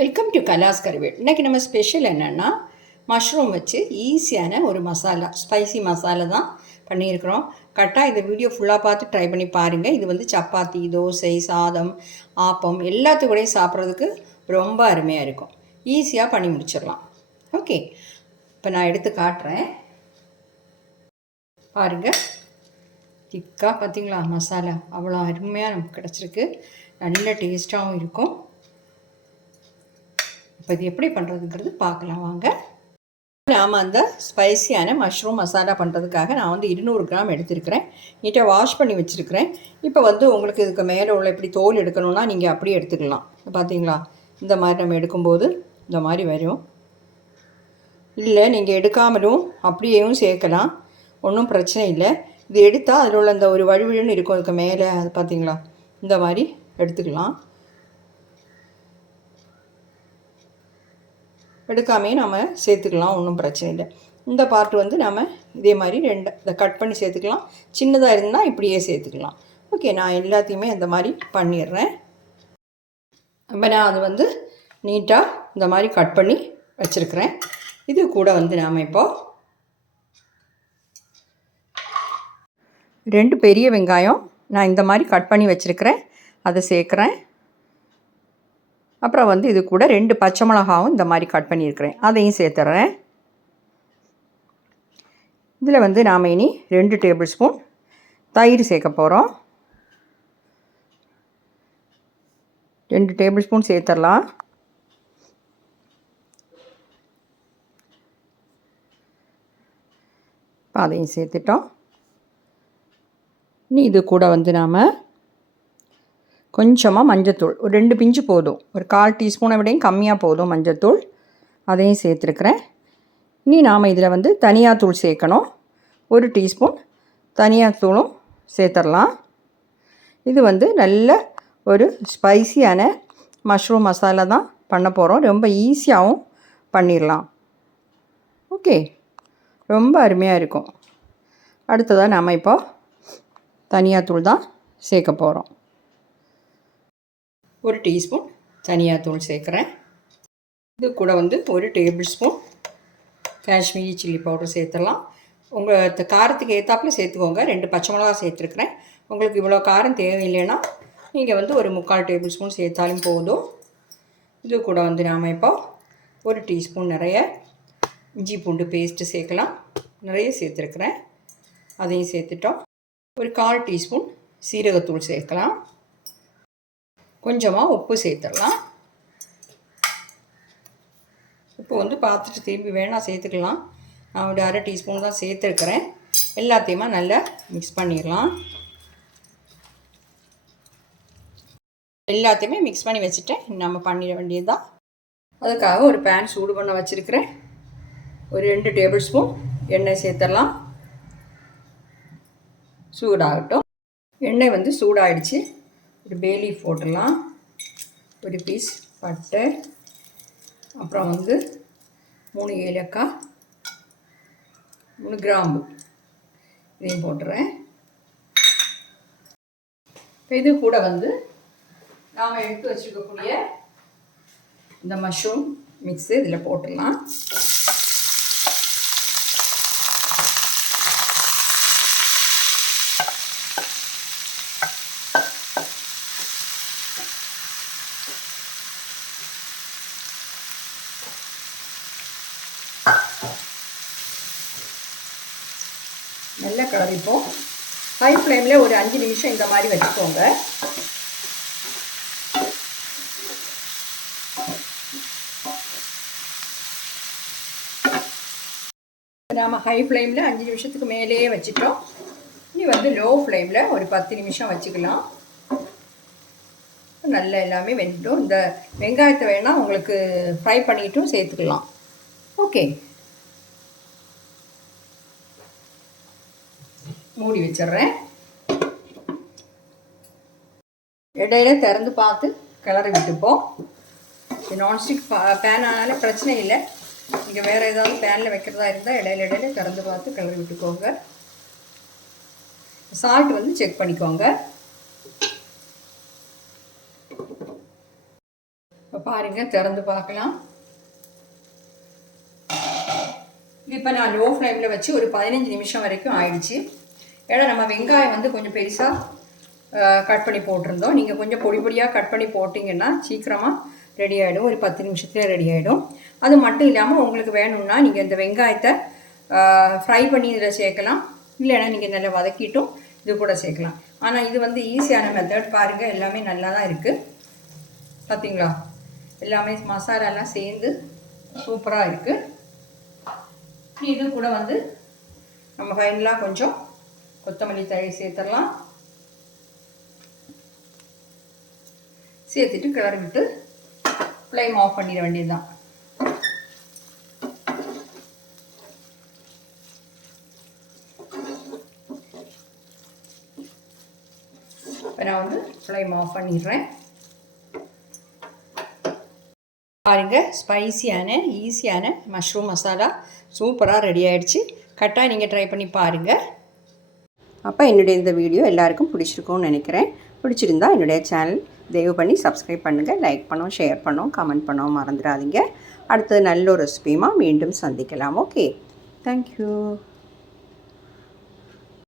Welcome to கலாஸ் கறிவேட். இன்றைக்கி நம்ம special என்னென்னா மஷ்ரூம் வச்சு ஈஸியான ஒரு மசாலா, ஸ்பைசி மசாலா தான் பண்ணியிருக்கிறோம். கரெக்டாக இந்த வீடியோ ஃபுல்லாக பார்த்து ட்ரை பண்ணி பாருங்கள். இது வந்து சப்பாத்தி, தோசை, சாதம், ஆப்பம் எல்லாத்துக்கூடையும் சாப்பிட்றதுக்கு ரொம்ப அருமையாக இருக்கும். ஈஸியாக பண்ணி முடிச்சிடலாம். ஓகே, இப்போ நான் எடுத்து காட்டுறேன் பாருங்கள். திக்காக பார்த்திங்களா மசாலா அவ்வளோ அருமையாக நமக்கு கிடச்சிருக்கு. நல்ல டேஸ்ட்டாகவும் இருக்கும். இப்போ இது எப்படி பண்ணுறதுங்கிறது பார்க்கலாம் வாங்க. நாம் அந்த ஸ்பைசியான மஷ்ரூம் மசாலா பண்ணுறதுக்காக நான் வந்து 200 கிராம் எடுத்துருக்கிறேன். நீட்டாக வாஷ் பண்ணி வச்சுருக்கிறேன். இப்போ வந்து உங்களுக்கு இதுக்கு மேலே உள்ள இப்படி தோல் எடுக்கணும்னா நீங்கள் அப்படியே எடுத்துக்கலாம். பார்த்தீங்களா, இந்த மாதிரி நம்ம எடுக்கும்போது இந்த மாதிரி வரும். இல்லை நீங்கள் எடுக்காமலும் அப்படியேவும் சேர்க்கலாம், ஒன்றும் பிரச்சனை இல்லை. இது எடுத்தால் அதில் உள்ள அந்த ஒரு வழுவிழுன்னு இருக்கும் அதுக்கு மேலே, அது பார்த்தீங்களா, இந்த மாதிரி எடுத்துக்கலாம். எடுக்காமே நம்ம சேர்த்துக்கலாம், ஒன்றும் பிரச்சனை இல்லை. இந்த பார்ட் வந்து நம்ம இதே மாதிரி இதை கட் பண்ணி சேர்த்துக்கலாம். சின்னதாக இருந்தால் இப்படியே சேர்த்துக்கலாம். ஓகே, நான் எல்லாத்தையுமே இந்த மாதிரி பண்ணிடுறேன். அப்போ நான் அது வந்து நீட்டாக இந்த மாதிரி கட் பண்ணி வச்சுருக்கிறேன். இது கூட வந்து நாம் இப்போது 2 பெரிய வெங்காயம் நான் இந்த மாதிரி கட் பண்ணி வச்சுருக்கிறேன், அதை சேர்க்குறேன். அப்புறம் வந்து இது கூட 2 பச்சை மிளகாவும் இந்த மாதிரி கட் பண்ணியிருக்கிறேன், அதையும் சேர்த்துறேன். இதில் வந்து நாம் இனி 2 டேபிள் ஸ்பூன் தயிர் சேர்க்க போகிறோம். 2 டேபிள் ஸ்பூன் சேர்த்துடலாம். இப்போ அதையும் சேர்த்துட்டோம். இனி இது கூட வந்து நாம் கொஞ்சமாக மஞ்சத்தூள், ஒரு 2 பிஞ்சு போதும், ஒரு 1/4 டீஸ்பூனை விடையும் கம்மியாக போதும் மஞ்சத்தூள், அதையும் சேர்த்துருக்குறேன். இனி நாம் இதில் வந்து தனியாத்தூள் சேர்க்கணும். 1 டீஸ்பூன் தனியாத்தூளும் சேர்த்துடலாம். இது வந்து நல்ல ஒரு ஸ்பைசியான மஷ்ரூம் மசாலா தான் பண்ண போகிறோம். ரொம்ப ஈஸியாகவும் பண்ணிடலாம். ஓகே, ரொம்ப அருமையாக இருக்கும். அடுத்ததாக நாம் இப்போ தனியாத்தூள் தான் சேர்க்க போகிறோம். 1 டீஸ்பூன் தனியாத்தூள் சேர்க்குறேன். இது கூட வந்து 1 table spoon Kashmiri chilli powder சேர்த்துடலாம். உங்கள் காரத்துக்கு ஏற்றாப்பில் சேர்த்துக்கோங்க. 2 பச்சை மிளகா சேர்த்துருக்குறேன். உங்களுக்கு இவ்வளோ காரம் தேவையில்லைன்னா நீங்கள் வந்து ஒரு 3/4 டேபிள் ஸ்பூன் சேர்த்தாலும் போதும். இது கூட வந்து நாம் இப்போ 1 டீஸ்பூன் நிறைய இஞ்சி பூண்டு பேஸ்ட்டு சேர்க்கலாம். நிறைய சேர்த்துருக்குறேன், அதையும் சேர்த்துட்டோம். ஒரு 1/4 டீஸ்பூன் சீரகத்தூள் சேர்க்கலாம். கொஞ்சமாக உப்பு சேர்த்துடலாம். உப்பு வந்து பார்த்துட்டு திரும்பி வேணால் சேர்த்துக்கலாம். நான் ஒரு 1/2 டீஸ்பூன் தான் சேர்த்துருக்கிறேன். எல்லாத்தையுமே நல்லா மிக்ஸ் பண்ணிடலாம். எல்லாத்தையுமே மிக்ஸ் பண்ணி வச்சுட்டேன். நம்ம பண்ணிட வேண்டியது தான். அதுக்காக ஒரு பேன் சூடு பண்ண வச்சுருக்கிறேன். ஒரு 2 டேபிள் ஸ்பூன் எண்ணெய் சேர்த்துடலாம். சூடாகட்டும். எண்ணெய் வந்து சூடாகிடுச்சு. ஒரு பே லீஃப் போட்டுடலாம், ஒரு பீஸ் பட்டை, அப்புறம் வந்து 3 ஏலக்காய், 3 கிராம்பு, இதையும் போட்டுறேன். இப்போ இது கூட வந்து நாம் எடுத்து வச்சுருக்கக்கூடிய இந்த மஷ்ரூம் மிக்ஸு இதில் போட்டுடலாம். நல்லா கிளறிப்போம். ஹை ஃப்ளேமில் ஒரு 5 நிமிஷம் இந்த மாதிரி வச்சுக்கோங்க. நாம் ஹை ஃப்ளேமில் 5 நிமிஷத்துக்கு மேலேயே வச்சுட்டோம். இனி வந்து லோ ஃப்ளேமில் ஒரு 10 நிமிஷம் வச்சுக்கலாம். நல்லா எல்லாமே வெந்துடும். இந்த வெங்காயத்தை வேணால் உங்களுக்கு ஃப்ரை பண்ணிட்டும் சேர்த்துக்கலாம். ஓகே, மூடி வச்சிடுறேன். இடையில திறந்து பார்த்து கிளறி விட்டுப்போம். நான்ஸ்டிக் பேன் ஆனாலும் பிரச்சனை இல்லை. நீங்கள் வேறு ஏதாவது பேனில் வைக்கிறதா இருந்தால் இடையில திறந்து பார்த்து கிளறி விட்டுக்கோங்க. சால்ட் வந்து செக் பண்ணிக்கோங்க. இப்போ பாருங்கள், திறந்து பார்க்கலாம். இப்போ நான் லோ ஃப்ளேமில் வச்சு ஒரு 15 நிமிஷம் வரைக்கும் ஆயிடுச்சு. ஏன்னா நம்ம வெங்காயம் வந்து கொஞ்சம் பெருசாக கட் பண்ணி போட்டிருந்தோம். நீங்கள் கொஞ்சம் பொடி பொடியாக கட் பண்ணி போட்டிங்கன்னா சீக்கிரமாக ரெடி ஆகிடும். ஒரு 10 நிமிஷத்துலேயே ரெடி ஆகிடும். அது மட்டும் இல்லாமல் உங்களுக்கு வேணும்னா நீங்கள் இந்த வெங்காயத்தை ஃப்ரை பண்ணி இதில் சேர்க்கலாம். இல்லைன்னா நீங்கள் நல்லா வதக்கிட்டும் இது கூட சேர்க்கலாம். ஆனால் இது வந்து ஈஸியான மெத்தட். பாருங்கள், எல்லாமே நல்லா தான் இருக்குது. பார்த்தீங்களா, எல்லாமே மசாலாலாம் சேர்ந்து சூப்பராக இருக்குது. இது கூட வந்து நம்ம ஃபைனலாக கொஞ்சம் கொத்தமல்லி தழை சேர்த்துடலாம். சேர்த்துட்டு கிளறி விட்டு ஃப்ளேம் ஆஃப் பண்ணிட வேண்டியது தான். இப்போ நான் வந்து ஃப்ளேம் ஆஃப் பண்ணிடுறேன். பாருங்கள், ஸ்பைசியான ஈஸியான மஷ்ரூம் மசாலா சூப்பராக ரெடி ஆகிடுச்சு. கரெக்டாக நீங்கள் ட்ரை பண்ணி பாருங்கள். அப்போ என்னுடைய இந்த வீடியோ எல்லாருக்கும் பிடிச்சிருக்கும்னு நினைக்கிறேன். பிடிச்சிருந்தா என்னுடைய சேனல் தயவு பண்ணி சப்ஸ்கிரைப் பண்ணுங்கள், லைக் பண்ணோம், ஷேர் பண்ணோம், கமெண்ட் பண்ணோம் மறந்துடாதீங்க. அடுத்தது நல்ல ஒரு ரெசிபியுமா மீண்டும் சந்திக்கலாம். Okay, thank you.